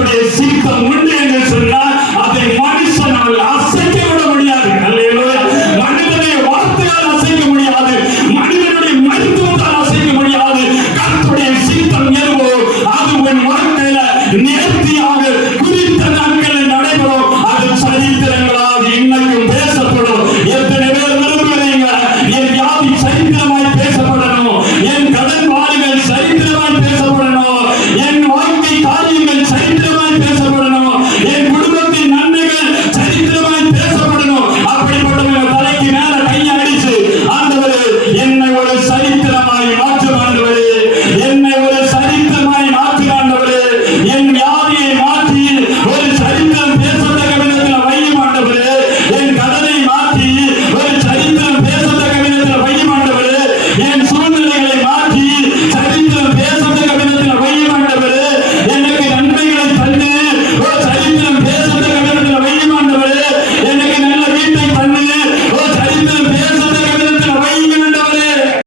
கர்த்தருடைய சித்தம் உண்டு என்று சொன்னால் அதை மனுஷனால் அசைக்க விட முடியாது. அல்லேலூயா. மனிதனுடைய வார்த்தையால் அசைக்க முடியாது, மனிதனுடைய மருத்துவத்தால் அசைக்க முடியாது. கர்த்தருடைய சித்தம் எதுவோ அது உன் வாழ்க்கையில நேர்த்தியாக குறித்த நாட்களில் நடைபெறும்.